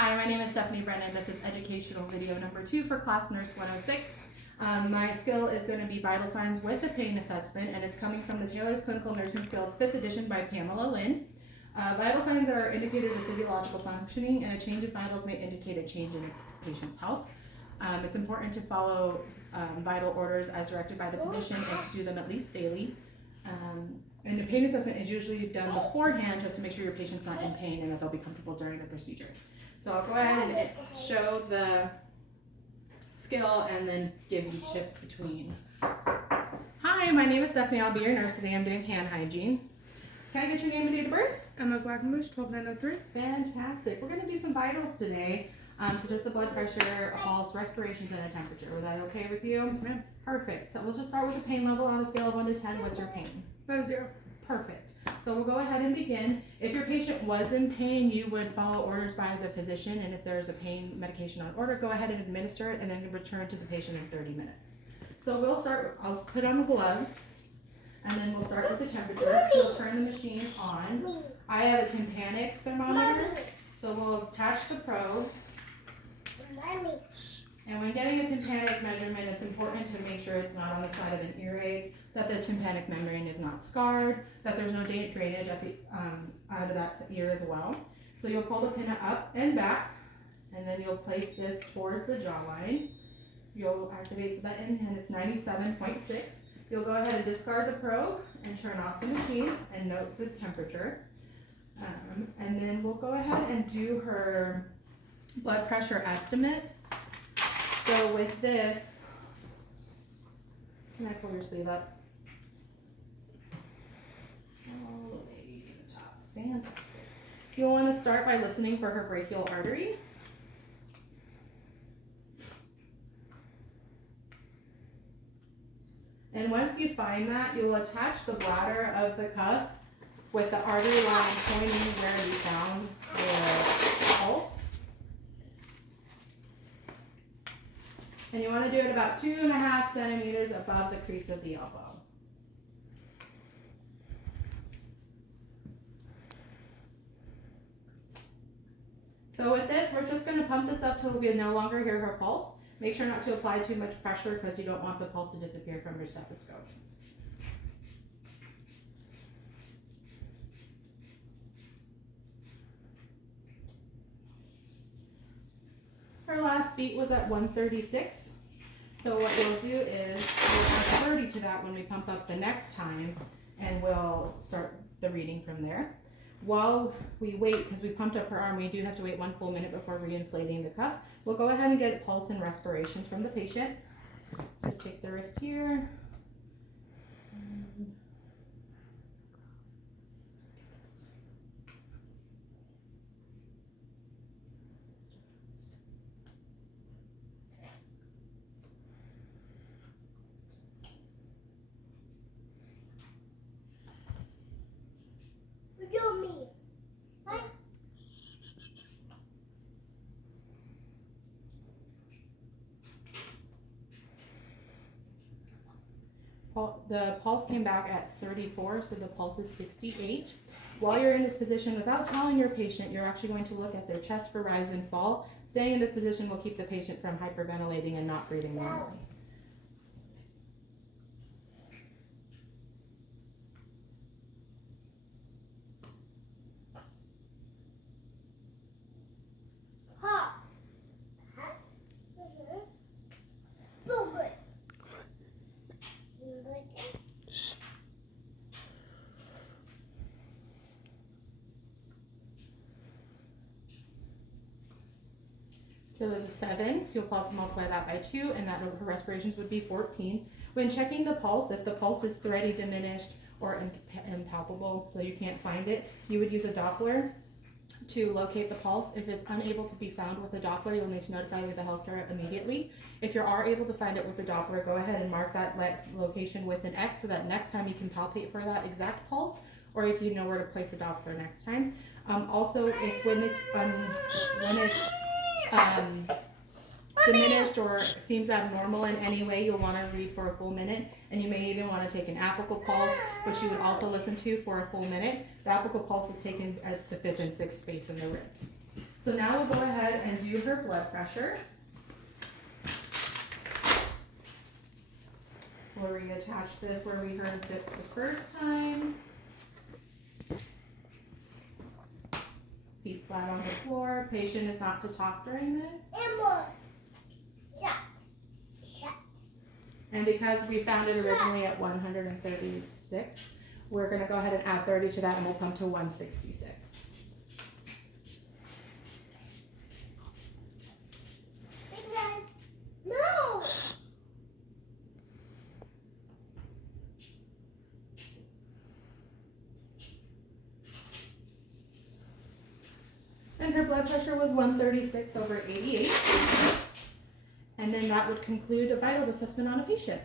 Hi, my name is Stephanie Brennan. This is educational video number 2 for class nurse 106. My skill is going to be vital signs with a pain assessment, and it's coming from the Taylor's Clinical Nursing Skills 5th edition by Pamela Lynn. Vital signs are indicators of physiological functioning, and a change in vitals may indicate a change in a patient's health. It's important to follow vital orders as directed by the physician and to do them at least daily. And the pain assessment is usually done beforehand just to make sure your patient's not in pain and that they'll be comfortable during the procedure. So I'll go ahead and show the skill and then give you tips between. Hi, my name is Stephanie. I'll be your nurse today. I'm doing hand hygiene. Can I get your name and date of birth? Emma Quackenbush, 12903. Fantastic. We're going to do some vitals today. So just a blood pressure, a pulse, respirations, and a temperature. Was that okay with you? Yes, ma'am. Perfect. So we'll just start with the pain level on a scale of 1 to 10. What's your pain? About a 0. Perfect. So we'll go ahead and begin. If your patient was in pain, you would follow orders by the physician, and if there's a pain medication on order, go ahead and administer it and then return to the patient in 30 minutes. So we'll start, I'll put on the gloves, and then we'll start with the temperature. We'll turn the machine on. I have a tympanic thermometer, so we'll attach the probe. And when getting a tympanic measurement, it's important to make sure it's not on the side of an earache, that the tympanic membrane is not scarred, that there's no drainage at the out of that ear as well. So you'll pull the pin up and back, and then you'll place this towards the jawline. You'll activate the button, and it's 97.6. You'll go ahead and discard the probe and turn off the machine and note the temperature. And then we'll go ahead and do her blood pressure estimate. So with this, can I pull your sleeve up? All the way to the top. Fantastic. You'll want to start by listening for her brachial artery. And once you find that, you'll attach the bladder of the cuff with the artery line pointing where you found the pulse. And you want to do it about 2.5 centimeters above the crease of the elbow. So with this, we're just going to pump this up till we no longer hear her pulse. Make sure not to apply too much pressure because you don't want the pulse to disappear from your stethoscope. Her last beat was at 136. So what we'll do is we'll add 30 to that when we pump up the next time, and we'll start the reading from there. While we wait, because we pumped up her arm, we do have to wait 1 full minute before reinflating the cuff. We'll go ahead and get pulse and respirations from the patient. Just take the wrist here. The pulse came back at 34, so the pulse is 68. While you're in this position, without telling your patient, you're actually going to look at their chest for rise and fall. Staying in this position will keep the patient from hyperventilating and not breathing normally. So it was a 7, so you'll multiply that by 2, and that her respirations would be 14. When checking the pulse, if the pulse is already diminished or impalpable, so you can't find it, you would use a Doppler to locate the pulse. If it's unable to be found with a Doppler, you'll need to notify the healthcare immediately. If you are able to find it with the Doppler, go ahead and mark that location with an X so that next time you can palpate for that exact pulse, or if you know where to place the Doppler next time. Also, if when it's diminished or seems abnormal in any way, you'll want to read for a full minute, and you may even want to take an apical pulse, which you would also listen to for a full minute. The apical pulse is taken at the 5th and 6th space in the ribs. So now we'll go ahead and do her blood pressure. We'll reattach this where we heard it the first time. Feet flat on the floor. Patient is not to talk during this. And because we found it originally at 136, we're going to go ahead and add 30 to that and we'll pump to 166. No. And her blood pressure was 136/88. And then that would conclude a vitals assessment on a patient.